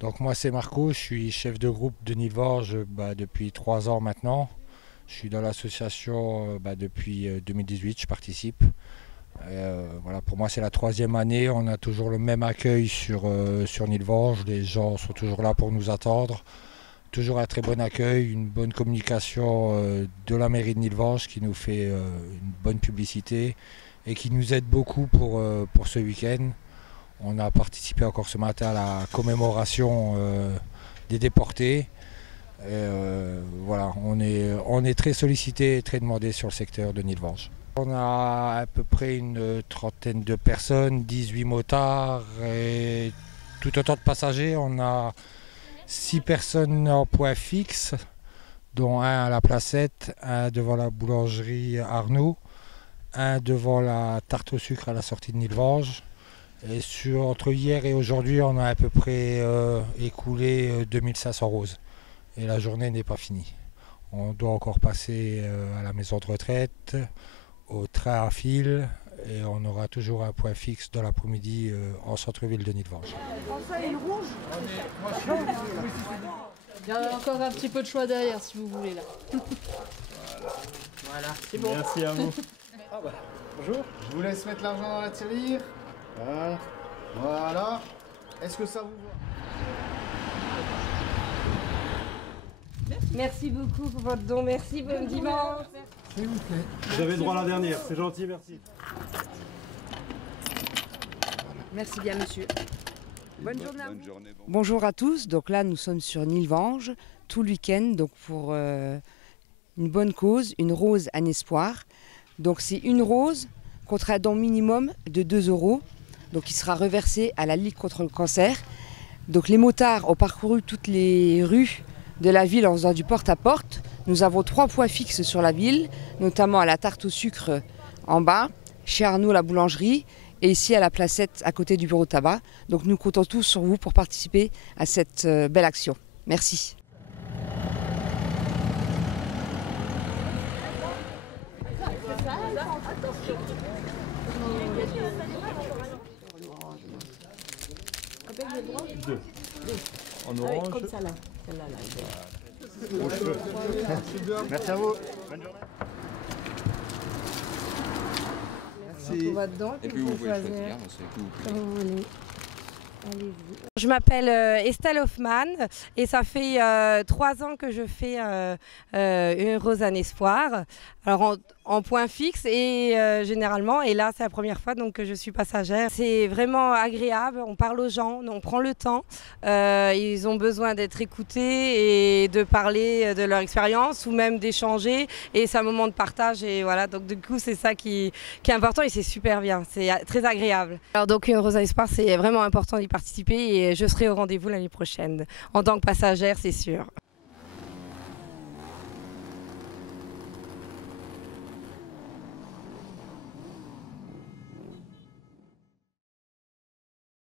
Donc moi c'est Marco, je suis chef de groupe de Nilvorge depuis 3 ans maintenant. Je suis dans l'association depuis 2018, je participe. Voilà, pour moi c'est la 3e année, on a toujours le même accueil sur Nilvorge, les gens sont toujours là pour nous attendre. Toujours un très bon accueil, une bonne communication de la mairie de Nilvorge qui nous fait une bonne publicité et qui nous aide beaucoup pour ce week-end. On a participé encore ce matin à la commémoration des déportés. Voilà, on est très sollicité et très demandé sur le secteur de Nilvorge. On a à peu près une 30aine de personnes, 18 motards et tout autant de passagers. On a 6 personnes en point fixe, dont un à la Placette, un devant la boulangerie Arnaud, un devant la tarte au sucre à la sortie de Nilvorge. Et entre hier et aujourd'hui, on a à peu près écoulé 2500 roses. Et la journée n'est pas finie. On doit encore passer à la maison de retraite, au train à fil, et on aura toujours un point fixe dans l'après-midi en centre-ville de Nilvorge. Il y a encore un petit peu de choix derrière si vous voulez là. Voilà, c'est bon. Merci à vous. Bonjour. Je vous laisse mettre l'argent dans la tirelire. Voilà. Est-ce que ça vous va? Merci beaucoup pour votre don. Merci, bon dimanche. S'il vous plaît. Vous avez droit à la dernière, c'est gentil, merci. Merci bien, monsieur. Bonne journée à vous. Bonjour à tous. Donc là, nous sommes sur Nilvorge tout le week-end donc pour une bonne cause, une rose, un espoir. Donc c'est une rose contre un don minimum de 2 €. Donc il sera reversé à la Ligue contre le cancer. Donc les motards ont parcouru toutes les rues de la ville en faisant du porte-à-porte. Nous avons 3 points fixes sur la ville, notamment à la tarte au sucre en bas, chez Arnaud la boulangerie et ici à la Placette à côté du bureau de tabac. Donc nous comptons tous sur vous pour participer à cette belle action. Merci. Deux. En orange. Comme ça là. Merci à vous. Bonne journée. On va dedans et puis vous pouvez choisir comme vous voulez. Je m'appelle Estelle Hoffman et ça fait 3 ans que je fais une rose un espoir. Alors en point fixe et généralement, et là c'est la première fois donc que je suis passagère. C'est vraiment agréable, on parle aux gens, on prend le temps. Ils ont besoin d'être écoutés et de parler de leur expérience ou même d'échanger et c'est un moment de partage et voilà. Donc du coup c'est ça qui est important et c'est super bien, c'est très agréable. Alors donc une rose un espoir c'est vraiment important d'y participer et je serai au rendez-vous l'année prochaine en tant que passagère c'est sûr.